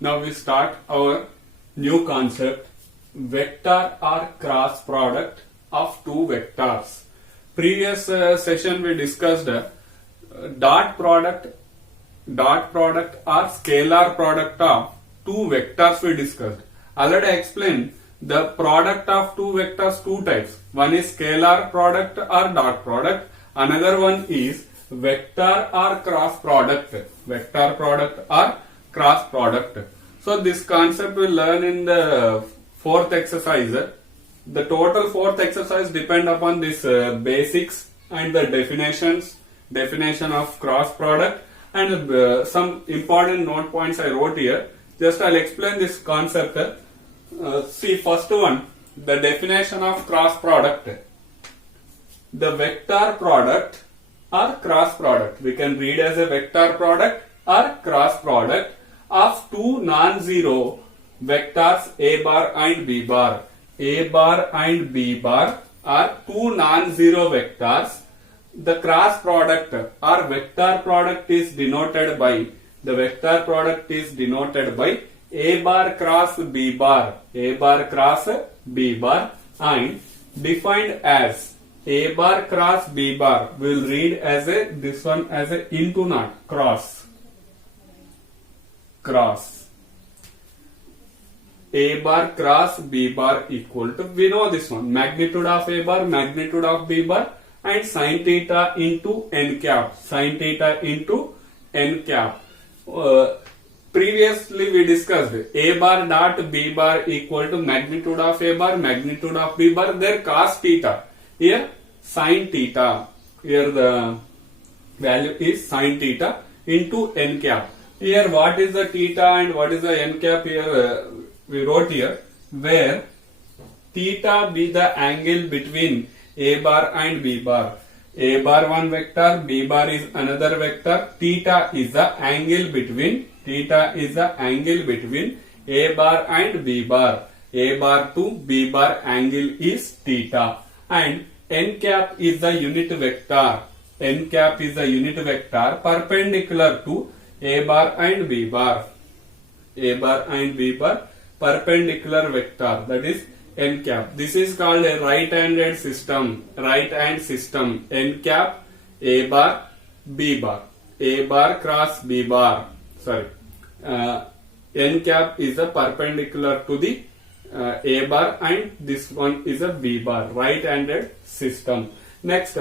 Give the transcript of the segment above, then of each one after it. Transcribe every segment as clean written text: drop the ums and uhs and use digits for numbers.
Now we start our new concept, vector or cross product of two vectors. Previous session we discussed dot product or scalar product of two vectors we discussed. Already I explained the product of two vectors two types. One is scalar product or dot product. Another one is vector or cross product. Vector product or cross product. So this concept we learn in the fourth exercise. The total fourth exercise depend upon this basics and the definition of cross product and some important note points I wrote here. Just I'll explain this concept. See, first one, the definition of cross product. The vector product or cross product, we can read as a vector product or cross product of two non-zero vectors A bar and B bar. A bar and B bar are two non-zero vectors. The cross product or vector product is denoted by A bar cross B bar, A bar cross B bar, and defined as A bar cross B bar. We will read as this one as a into not cross. A bar cross B bar equal to, we know this one, magnitude of A bar, magnitude of B bar, and sin theta into n cap. Sin theta into n cap. Previously we discussed A bar dot B bar equal to magnitude of A bar, magnitude of B bar, their cos theta. Here sin theta. Here the value is sin theta into n cap. Here what is the theta and what is the n cap? Here we wrote here, where theta be the angle between A bar and B bar. A bar one vector, B bar is another vector. Theta is the angle between A bar and B bar. A bar to B bar angle is theta. And n cap is the unit vector. N cap is the unit vector perpendicular to A bar and B bar. A bar and B bar perpendicular vector, that is n cap. This is called a right-handed system. Right-hand system. N cap, A bar, B bar. A bar cross B bar. Sorry. N cap is a perpendicular to the A bar and this one is a B bar. Right-handed system. Next,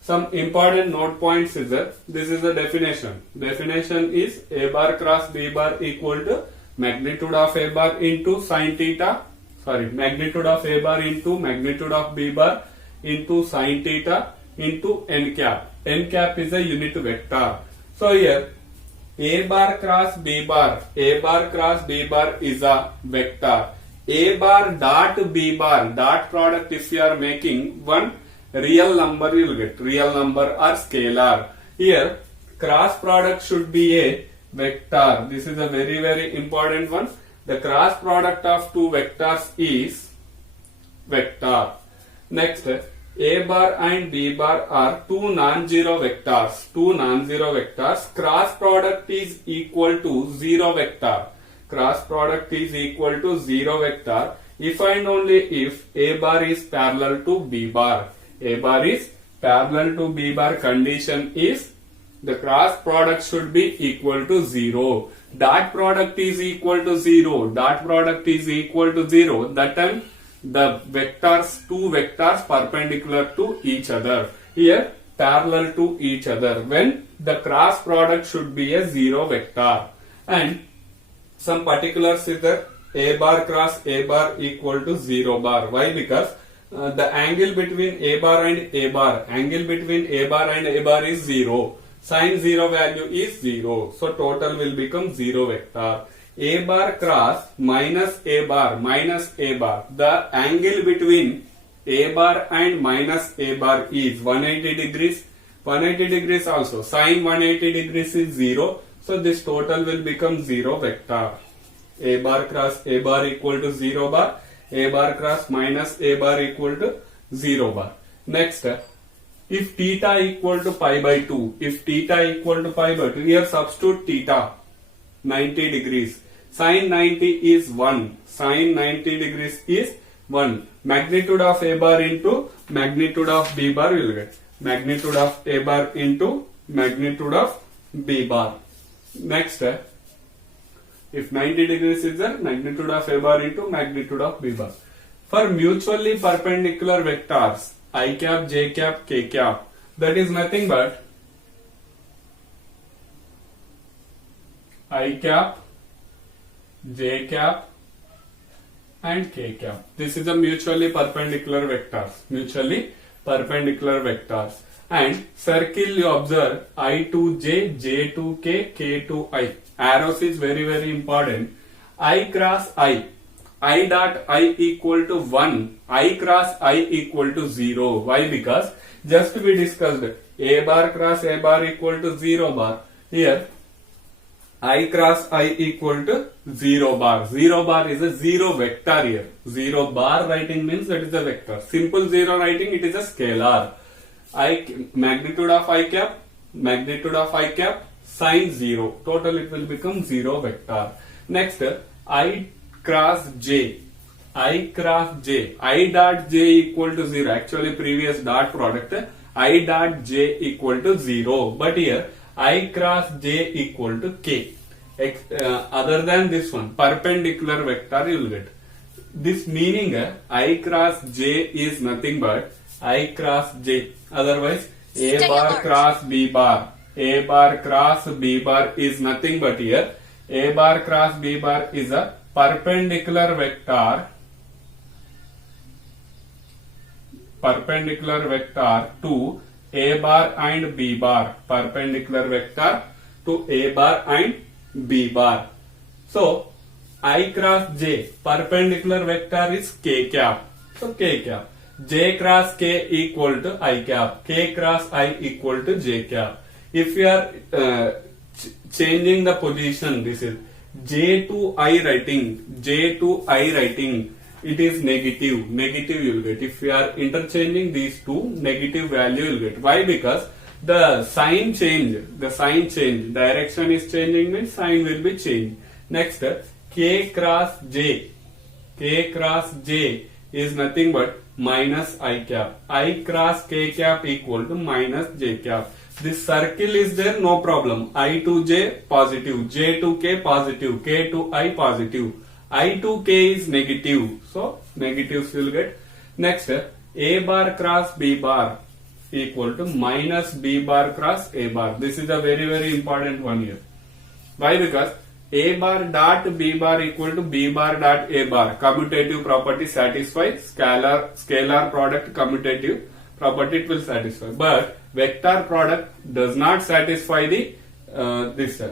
some important note points is that this is the definition. Definition is A bar cross B bar equal to magnitude of A bar into sin theta. Sorry, magnitude of A bar into magnitude of B bar into sin theta into n cap. N cap is a unit vector. So here A bar cross B bar. A bar cross B bar is a vector. A bar dot B bar. Dot product, if you are making one real number, you will get real number or scalar. Here cross product should be a vector. This is a very, very important one. The cross product of two vectors is vector. Next, A bar and B bar are two non-zero vectors. Two non-zero vectors. Cross product is equal to zero vector. Cross product is equal to zero vector if and only if A bar is parallel to B bar. A bar is parallel to B bar. Condition is the cross product should be equal to 0. Dot product is equal to 0. Dot product is equal to 0. That time the vectors, two vectors perpendicular to each other. Here parallel to each other. When the cross product should be a 0 vector. And some particulars is that A bar cross A bar equal to 0 bar. Why? Because the angle between A bar and A bar. Angle between A bar and A bar is 0. Sin 0 value is 0. So total will become 0 vector. A bar cross minus A bar. The angle between A bar and minus A bar is 180 degrees. 180 degrees also. Sin 180 degrees is 0. So this total will become 0 vector. A bar cross A bar equal to 0 bar. A bar cross minus A bar equal to 0 bar. Next, if theta equal to pi by 2, here substitute theta 90 degrees. Sine 90 is 1. Sine 90 degrees is 1. Magnitude of A bar into magnitude of B bar will get. Magnitude of A bar into magnitude of B bar. Next, if 90 degrees is the magnitude of A bar into magnitude of B bar. For mutually perpendicular vectors I cap, j cap, k cap, that is nothing but I cap, j cap and k cap. This is a mutually perpendicular vectors. Mutually perpendicular vectors. And circle you observe I to j, j to k, k to I. Arrows is very important. I cross I dot I equal to 1, I cross I equal to 0. Why? Because just we discussed A bar cross A bar equal to 0 bar. Here I cross I equal to 0 bar. 0 bar is a 0 vector here. 0 bar writing means that is a vector. Simple 0 writing, it is a scalar. Magnitude of I cap, sine 0. Total it will become 0 vector. Next, I cross j, I dot j equal to 0. Actually previous dot product, I dot j equal to 0. But here I cross j equal to k. Other than this one, perpendicular vector you will get. This meaning I cross j is nothing but I cross j. Otherwise A bar cross B bar. A bar cross B bar is nothing but here A bar cross B bar is a perpendicular vector to A bar and B bar. Perpendicular vector to A bar and B bar. So I cross J, perpendicular vector is K cap. So K cap. J cross K equal to I cap. K cross I equal to J cap. If you are changing the position, this is J to I writing, it is negative. Negative you will get. If you are interchanging these two, negative value you will get. Why? Because the sign change, direction is changing means sign will be changed. Next, K cross J is nothing but minus I cap. I cross K cap equal to minus J cap. This circle is there, no problem. I to j positive, j to k positive, k to I positive, I to k is negative. So negatives will get. Next, A bar cross B bar equal to minus B bar cross A bar. This is a very important one here. Why? Because A bar dot B bar equal to B bar dot A bar. Commutative property satisfies. Scalar product commutative property it will satisfy. But vector product does not satisfy the this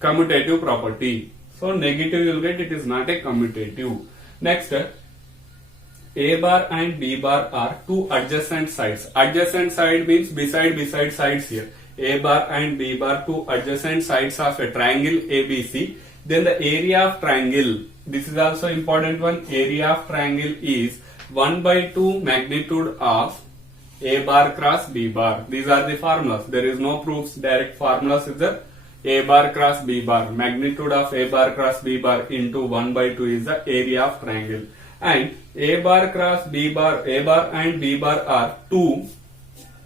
commutative property. So negative you will get, it is not a commutative. Next, A bar and B bar are two adjacent sides. Adjacent side means beside sides here. A bar and B bar, two adjacent sides of a triangle ABC. Then the area of triangle, this is also important one. Area of triangle is 1/2 magnitude of A bar cross B bar. These are the formulas. There is no proofs. Direct formulas is the A bar cross B bar. Magnitude of A bar cross B bar into 1/2 is the area of triangle. And A bar cross B bar, A bar and B bar are two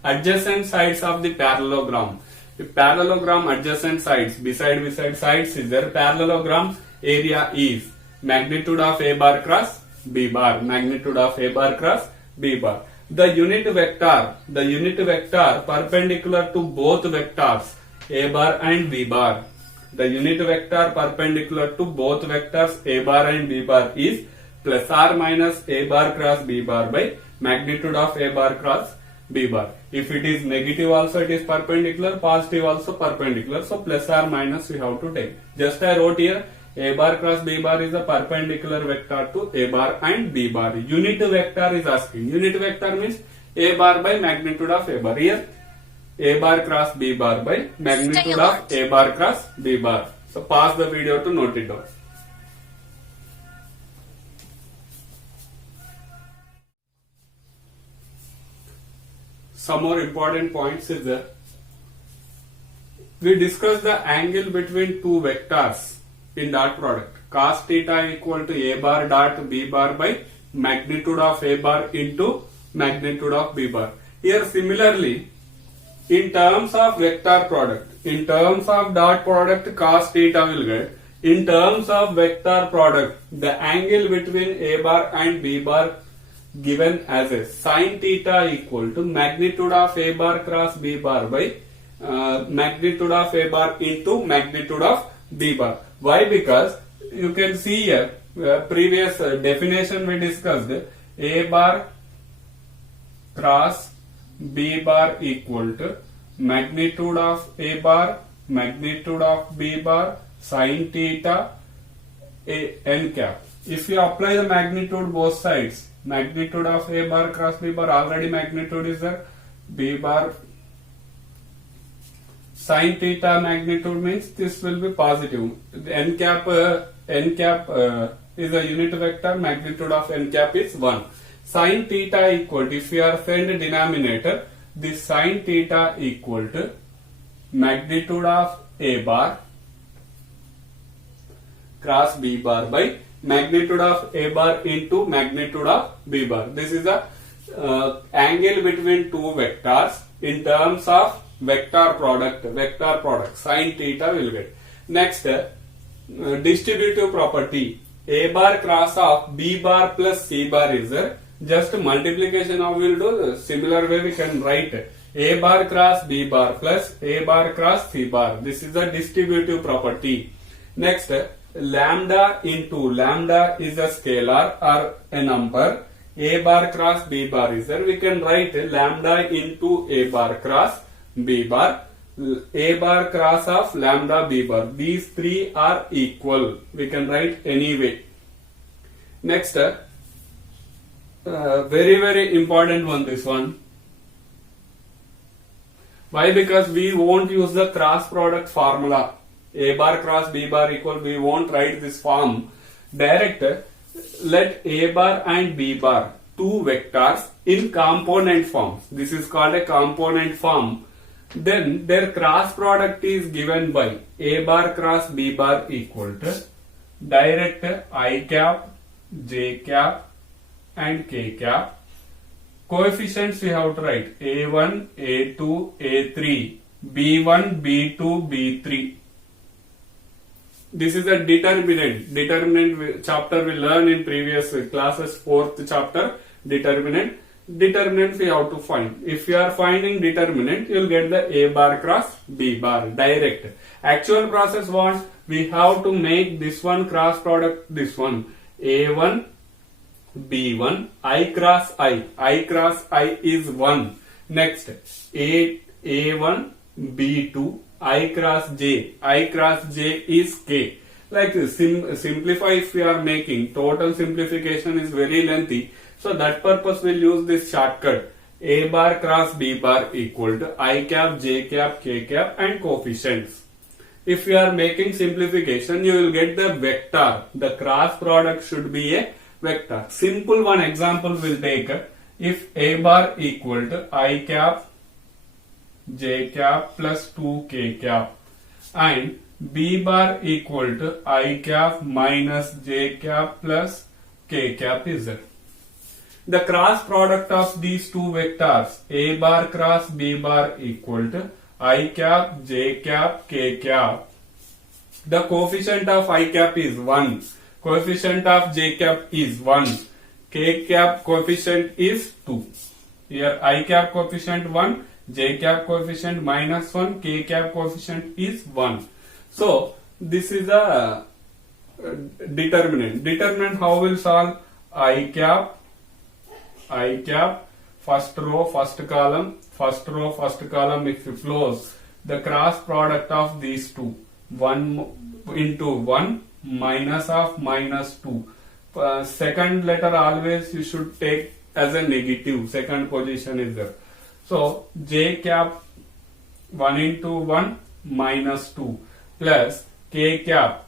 adjacent sides of the parallelogram. If parallelogram adjacent sides, beside sides is there, parallelogram area is magnitude of A bar cross B bar. Magnitude of A bar cross B bar. The unit vector perpendicular to both vectors A bar and B bar. The unit vector perpendicular to both vectors A bar and B bar is plus or minus A bar cross B bar by magnitude of A bar cross B bar. If it is negative also it is perpendicular, positive also perpendicular. So plus or minus we have to take. Just I wrote here A bar cross B bar is a perpendicular vector to A bar and B bar. Unit vector is asking. Unit vector means A bar by magnitude of A bar. Here A bar cross B bar by magnitude of A bar cross B bar. So pause the video to note it down. Some more important points is that we discussed the angle between two vectors in dot product. cos theta equal to a bar dot b bar by magnitude of a bar into magnitude of b bar. Here similarly, in terms of vector product, in terms of dot product cos theta will get. In terms of vector product, the angle between a bar and b bar given as a sin theta equal to magnitude of a bar cross b bar by magnitude of a bar into magnitude of b bar. Why? Because you can see here previous definition we discussed, a bar cross b bar equal to magnitude of a bar, magnitude of b bar, sin theta n cap. If you apply the magnitude both sides, magnitude of a bar cross b bar, already magnitude is there, b bar sin theta magnitude means this will be positive. N cap is a unit vector, magnitude of n cap is 1. Sin theta equal to, if you are send denominator, this sin theta equal to magnitude of a bar cross b bar by magnitude of a bar into magnitude of b bar. This is the angle between two vectors in terms of vector product, sin theta will get. Next, distributive property, a bar cross of b bar plus c bar is just multiplication of will do. Similar way we can write a bar cross b bar plus a bar cross c bar. This is a distributive property. Next, lambda into, lambda is a scalar or a number, a bar cross b bar is there. We can write lambda into a bar cross b bar, a bar cross of lambda b bar. These three are equal. We can write anyway. Next, very important one, this one. Why? Because we won't use the cross product formula. A bar cross b bar equal, we won't write this form. Direct, let a bar and b bar, two vectors in component forms. This is called a component form. Then their cross product is given by a bar cross b bar equal to direct I cap, j cap and k cap. Coefficients we have to write a1, a2, a3, b1, b2, b3. This is a determinant. Determinant chapter we learn in previous classes, 4th chapter, determinant. Determinant we have to find. If you are finding determinant, you will get the a bar cross b bar, direct. Actual process what? We have to make this one cross product, this one, a1, b1, I cross I is 1. Next, a1, b2, I cross j is k. Like this, simplify if we are making. Total simplification is very lengthy. So that purpose we'll use this shortcut. A bar cross b bar equal to I cap, j cap, k cap and coefficients. If you are making simplification, you will get the vector. The cross product should be a vector. Simple one example we'll take. If a bar equal to I cap, j cap plus 2k cap and b bar equal to I cap minus j cap plus k cap is there. The cross product of these two vectors a bar cross b bar equal to I cap, j cap, k cap. The coefficient of I cap is 1. Coefficient of j cap is 1. K cap coefficient is 2. Here I cap coefficient 1. J cap coefficient minus 1, k cap coefficient is 1. So this is a determinant. Determinant how will solve? I cap, first row, first column, if it flows, the cross product of these two, 1 into 1 minus of minus 2. Second letter always you should take as a negative, second position is there. So j cap 1 into 1 minus 2 plus k cap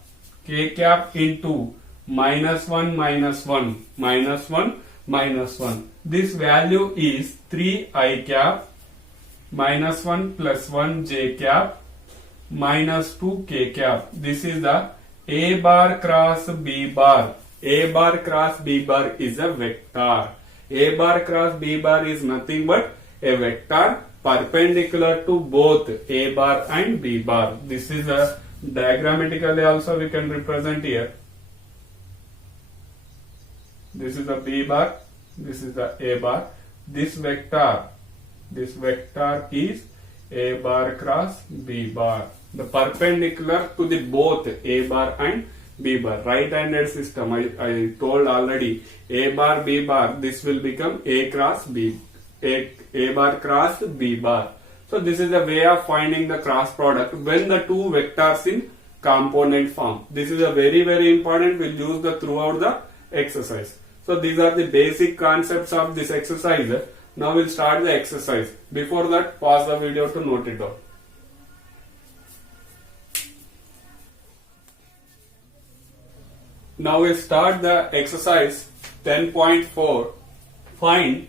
into minus 1 minus 1 minus 1 minus 1. This value is 3 I cap minus 1 plus 1 j cap minus 2 k cap. This is the A bar cross B bar. A bar cross B bar is a vector. A bar cross B bar is nothing but a vector perpendicular to both A bar and B bar. This is a diagrammatically also we can represent here. This is a B bar, this is the A bar. This vector is A bar cross B bar. The perpendicular to the both A bar and B bar. Right-handed system, I told already. A bar, B bar, this will become A cross B. A bar cross B bar. So this is a way of finding the cross product when the two vectors in component form. This is a very, very important. We'll use the throughout the exercise. So these are the basic concepts of this exercise. Now we'll start the exercise. Before that, pause the video to note it down. Now we'll start the exercise 10.4. Find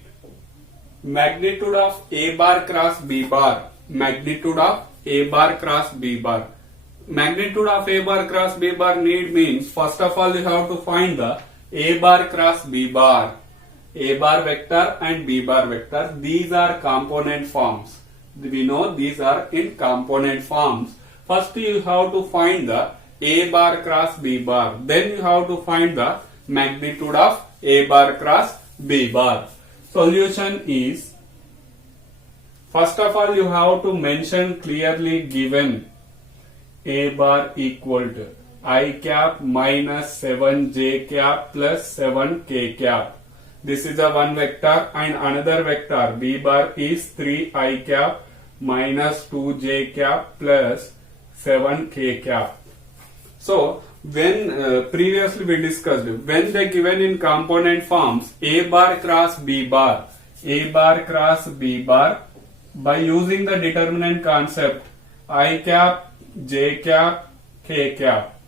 magnitude of A bar cross B bar. Magnitude of A bar cross B bar. Magnitude of A bar cross B bar need means first of all you have to find the A bar cross B bar. A bar vector and B bar vector. These are component forms. We know these are in component forms. First you have to find the A bar cross B bar. Then you have to find the magnitude of A bar cross B bar. Solution is, first of all you have to mention clearly given A bar equal to I cap minus 7j cap plus 7k cap. This is a one vector, and another vector B bar is 3i cap minus 2j cap plus 7k cap. So when previously we discussed, when they given in component forms A bar cross B bar, by using the determinant concept I cap, j cap, k cap.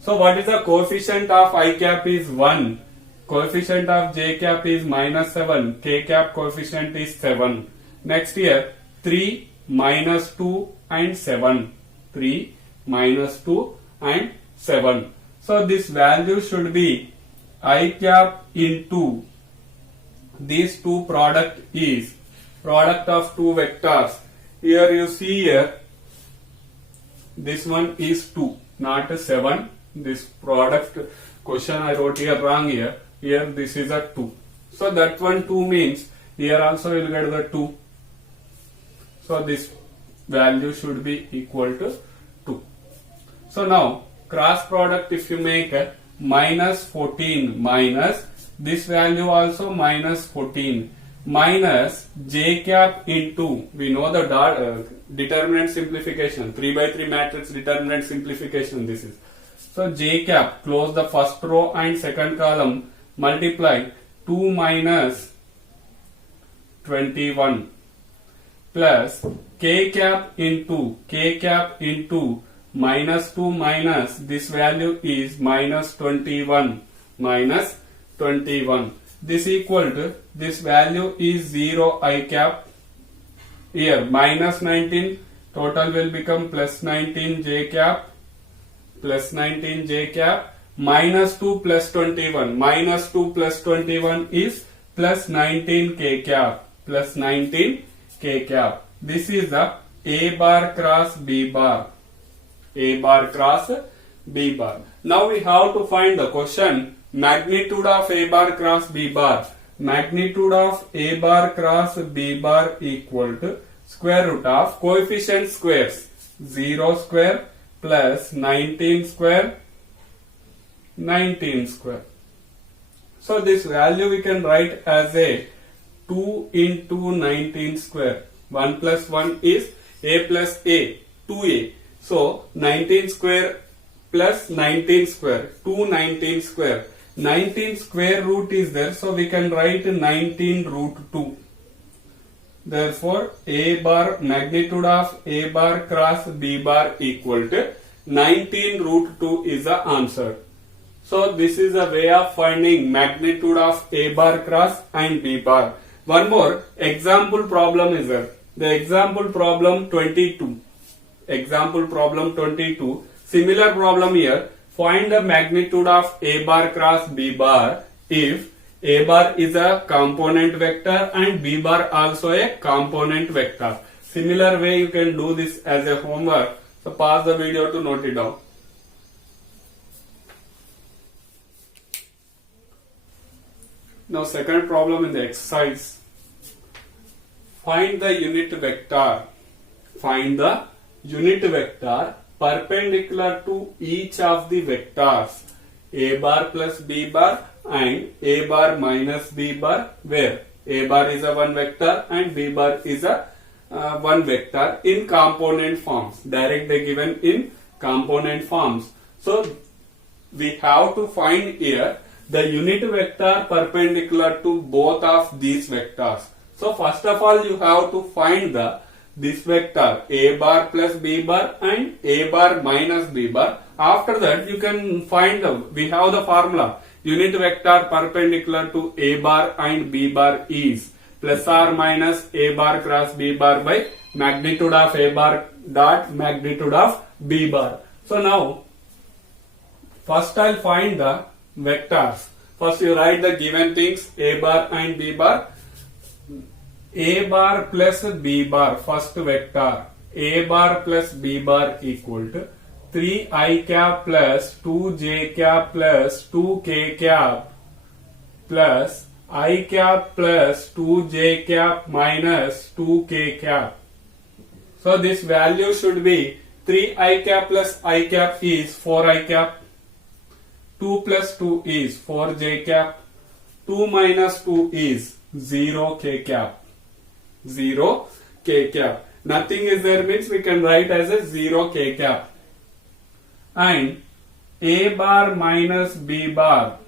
So what is the coefficient of I cap is 1, coefficient of j cap is minus 7, k cap coefficient is 7. Next here 3, minus 2 and 7. 3, minus 2 and 7. So this value should be I cap into these two product is product of two vectors. Here you see here this one is 2, not 7. This product question I wrote here wrong here. Here this is a 2. So that one 2 means here also you will get the 2. So this value should be equal to 2. So now cross product, if you make minus 14 minus this value also minus 14 minus j cap into, we know the determinant simplification, 3 by 3 matrix determinant simplification this is. So j cap, close the first row and second column, multiply 2 minus 21 plus k cap into minus 2 minus this value is minus 21 minus 21. This equal to this value is 0 I cap. Here minus 19, total will become plus 19 j cap, plus 19 j cap, minus 2 plus 21, minus 2 plus 21 is plus 19 k cap, plus 19 k cap. This is the A bar cross B bar. A bar cross B bar. Now we have to find the question magnitude of A bar cross B bar. Magnitude of A bar cross B bar equal to square root of coefficient squares 0 square plus 19 square. So this value we can write as a 2 into 19 square. 1 plus 1 is A plus A, 2A. So 19 square plus 19 square, 219 square. 19 square root is there, so we can write 19 root 2. Therefore, A bar, magnitude of A bar cross B bar equal to 19 root 2 is the answer. So this is a way of finding magnitude of A bar cross and B bar. One more example problem is there. The example problem 22. Example problem 22. Similar problem here. Find the magnitude of A bar cross B bar if A bar is a component vector and B bar also a component vector. Similar way you can do this as a homework. So pause the video to note it down. Now second problem in the exercise. Find the unit vector. Find the unit vector perpendicular to each of the vectors A bar plus B bar and A bar minus B bar, where A bar is a one vector and B bar is a one vector in component forms. Directly given in component forms. So we have to find here the unit vector perpendicular to both of these vectors. So first of all you have to find this vector A bar plus B bar and A bar minus B bar. After that you can find we have the formula unit vector perpendicular to A bar and B bar is plus or minus A bar cross B bar by magnitude of A bar dot magnitude of B bar. So now first I'll find the vectors. First you write the given things A bar and B bar. A bar plus B bar, first vector A bar plus B bar equal to 3i cap plus 2j cap plus 2k cap plus I cap plus 2j cap minus 2k cap. So this value should be 3i cap plus I cap is 4i cap, 2 plus 2 is 4j cap, 2 minus 2 is 0k cap. 0 k cap. Nothing is there means we can write as a 0 k cap. And A bar minus B bar.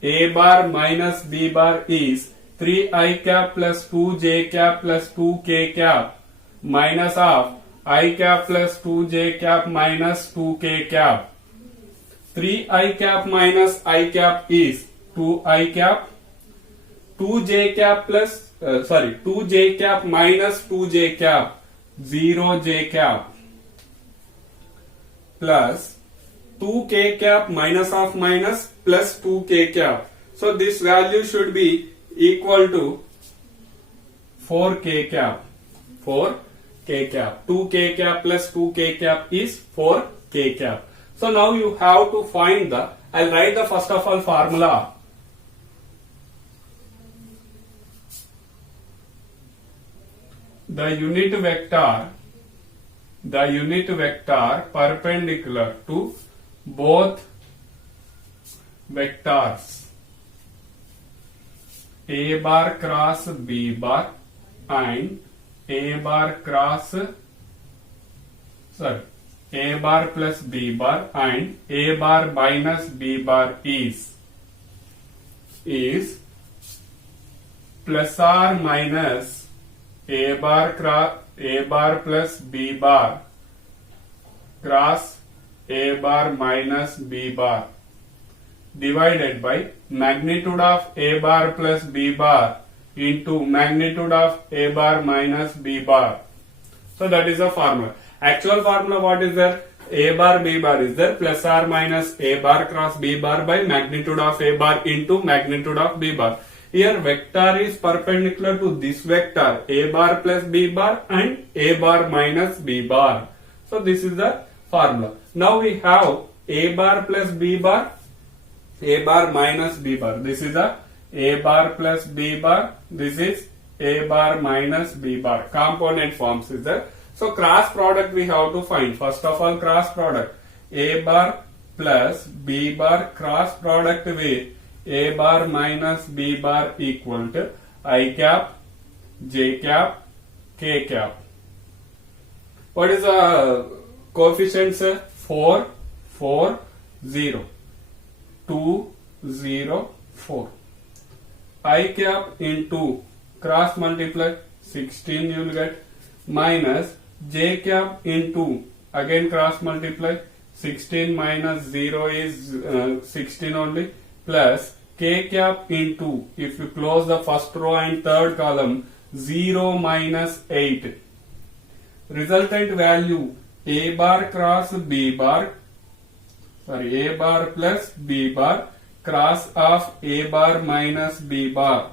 A bar minus B bar is 3i cap plus 2j cap plus 2k cap minus of I cap plus 2j cap minus 2k cap. 3i cap minus I cap is 2i cap. 2j cap plus 2j cap minus 2j cap 0j cap plus 2k cap minus of minus plus 2k cap. So this value should be equal to 4k cap. 4k cap. 2k cap plus 2k cap is 4k cap. So now you have to find I'll write the first of all formula. The unit vector perpendicular to both vectors A bar cross B bar and A bar plus B bar and A bar minus B bar is plus or minus A bar plus B bar cross A bar minus B bar divided by magnitude of A bar plus B bar into magnitude of A bar minus B bar. So that is the formula. Actual formula what is there? A bar B bar is there plus or minus A bar cross B bar by magnitude of A bar into magnitude of B bar. Here vector is perpendicular to this vector A bar plus B bar and A bar minus B bar. So this is the formula. Now we have A bar plus B bar, A bar minus B bar. This is a A bar plus B bar. This is A bar minus B bar. Component forms is there. So cross product we have to find. First of all cross product. A bar plus B bar cross product with A bar minus B bar equal to I cap, J cap, K cap. What is the coefficients? 4, 4, 0. 2, 0, 4. I cap into cross multiply 16 you will get minus J cap into again cross multiply 16 minus 0 is 16 only plus K cap into, if you close the first row and third column, 0 minus 8. Resultant value A bar cross B bar sorry, A bar plus B bar cross of A bar minus B bar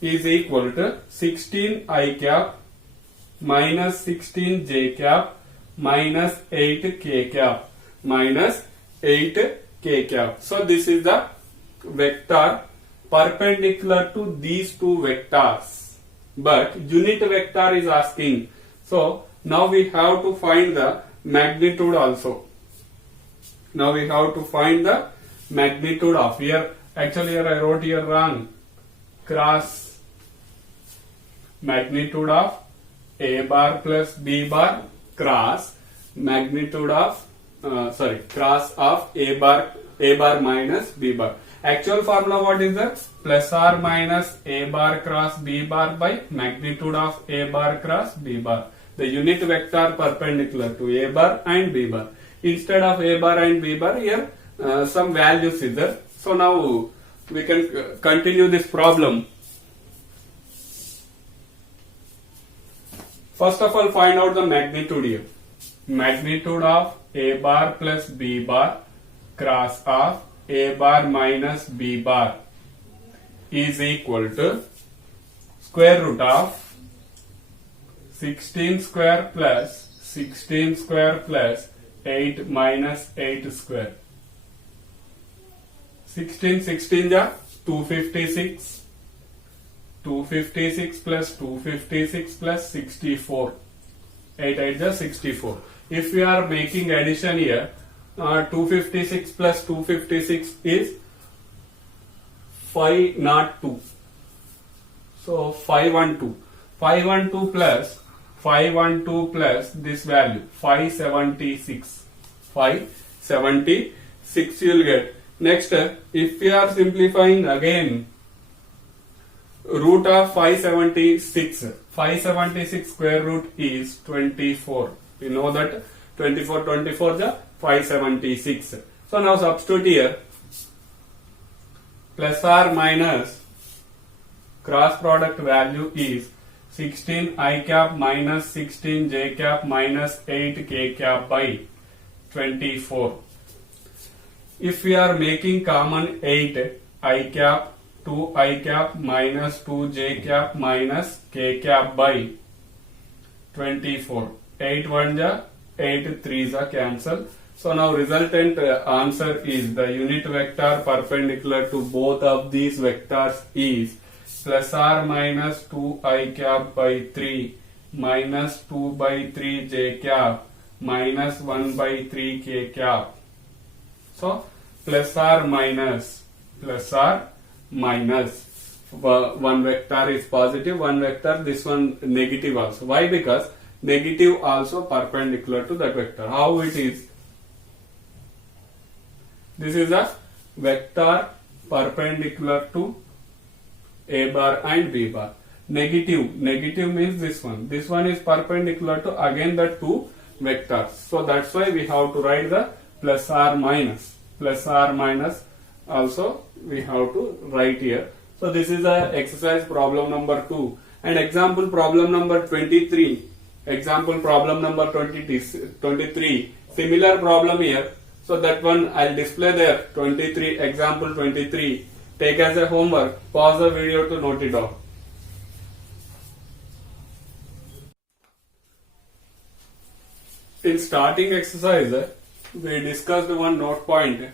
is equal to 16 I cap minus 16 J cap minus 8 K cap minus 8 K cap. So this is the vector perpendicular to these two vectors, but unit vector is asking. So now we have to find the magnitude also. Now we have to find the magnitude of here. Actually here I wrote here wrong. Cross magnitude of A bar plus B bar cross magnitude of cross of A bar minus B bar. Actual formula what is that? Plus or minus A bar cross B bar by magnitude of A bar cross B bar. The unit vector perpendicular to A bar and B bar. Instead of A bar and B bar, here some values is there. So now we can continue this problem. First of all, find out the magnitude here. Magnitude of A bar plus B bar cross of A bar minus B bar is equal to square root of 16 square plus 16 square plus 8 minus 8 square. 16 ja 256. 256 plus 256 plus 64. 8 ja 64. If we are making addition here, 256 plus 256 is 502. So 512. 512 plus 512 plus this value 576. 576 you will get. Next, if we are simplifying again, root of 576. 576 square root is 24. We know that 24 is 576. So now substitute here. Plus or minus cross product value is 16 I cap minus 16 J cap minus 8 K cap by 24. If we are making common 8 I cap 2 I cap minus 2 J cap minus K cap by 24. 8 1 ja 8 3 ja cancel. So now resultant answer is the unit vector perpendicular to both of these vectors is plus or minus 2 I cap by 3 minus 2 by 3 J cap minus 1 by 3 K cap. So plus or minus one vector is positive, one vector, this one negative also. Why? Because negative also perpendicular to that vector. How it is? This is a vector perpendicular to A bar and B bar. Negative means this one. This one is perpendicular to again the two vectors. So that's why we have to write the plus or minus. Plus or minus also we have to write here. So this is the exercise problem number 2 and example problem number 23. Example problem number 23. Similar problem here. So that one I'll display there. 23 example 23. Take as a homework. Pause the video to note it down. In starting exercise, we discussed one note point.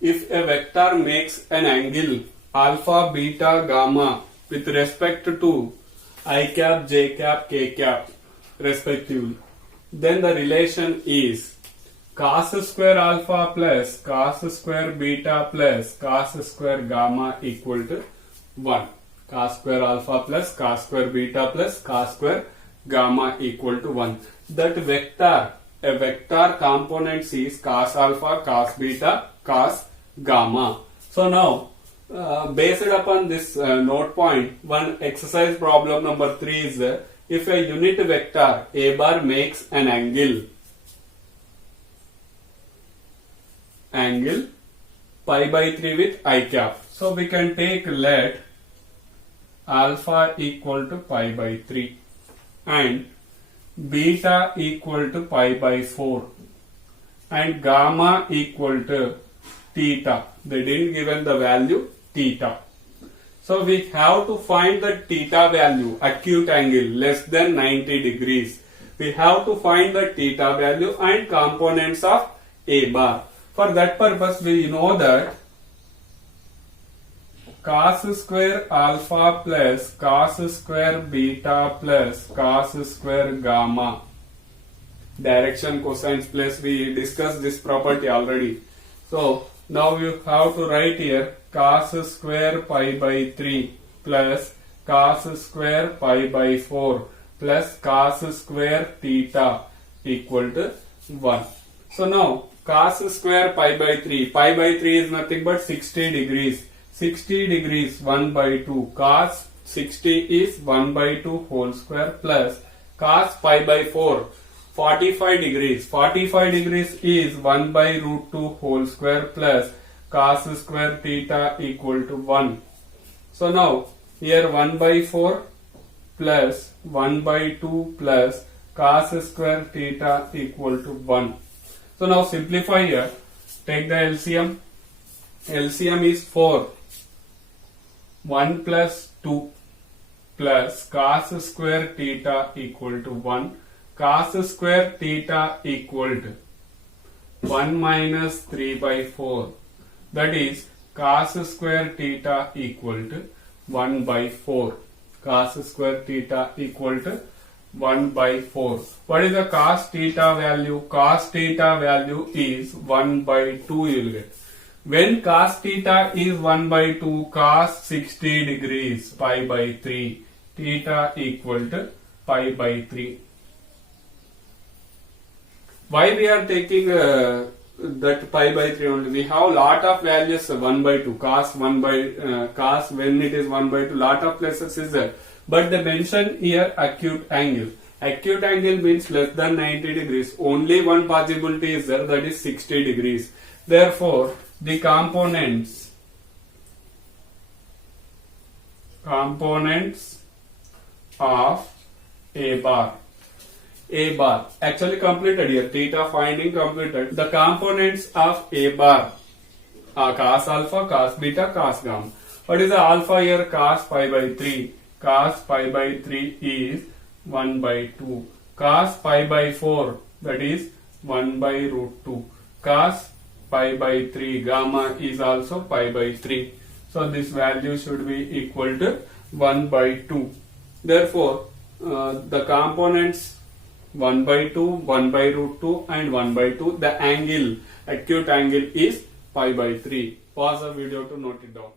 If a vector makes an angle alpha, beta, gamma with respect to I cap, j cap, k cap respectively, then the relation is cos square alpha plus cos square beta plus cos square gamma equal to 1. Cos square alpha plus cos square beta plus cos square gamma equal to 1. That vector, a vector components is cos alpha, cos beta, cos gamma. So now based upon this note point, one exercise problem number 3 is if a unit vector A bar makes an angle pi by 3 with I cap. So we can take let alpha equal to pi by 3 and beta equal to pi by 4 and gamma equal to theta. They didn't given the value theta. So we have to find the theta value, acute angle less than 90 degrees. We have to find the theta value and components of A bar. For that purpose, we know that cos square alpha plus cos square beta plus cos square gamma. Direction, cosines plus, we discussed this property already. So now you have to write here cos square pi by 3 plus cos square pi by 4 plus cos square theta equal to 1. So now cos square pi by 3 is nothing but 60 degrees. 60 degrees 1 by 2, cos 60 is 1 by 2 whole square plus cos pi by 4 45 degrees. 45 degrees is 1 by root 2 whole square plus cos square theta equal to 1. So now here 1 by 4 plus 1 by 2 plus cos square theta equal to 1. So now simplify here. Take the LCM. LCM is 4. 1 plus 2 plus cos square theta equal to 1. Cos square theta equal to 1 minus 3 by 4. That is cos square theta equal to 1 by 4. Cos square theta equal to 1 by 4. What is the cos theta value? Cos theta value is 1 by 2 you will get. When cos theta is 1 by 2, cos 60 degrees pi by 3, theta equal to pi by 3. Why we are taking that pi by 3 only? We have lot of values 1 by 2, cos 1 by cos when it is 1 by 2, lot of places is there. But they mention here acute angle. Acute angle means less than 90 degrees. Only one possibility is there, that is 60 degrees. Therefore, the components of A bar. A bar actually completed here. Theta finding completed. The components of A bar are cos alpha, cos beta, cos gamma. What is the alpha here? Cos pi by 3. Cos pi by 3 is 1 by 2. Cos pi by 4, that is 1 by root 2. Cos pi by 3 gamma is also pi by 3. So this value should be equal to 1 by 2. Therefore, the components 1 by 2, 1 by root 2 and 1 by 2. The angle, acute angle is pi by 3. Pause the video to note it down.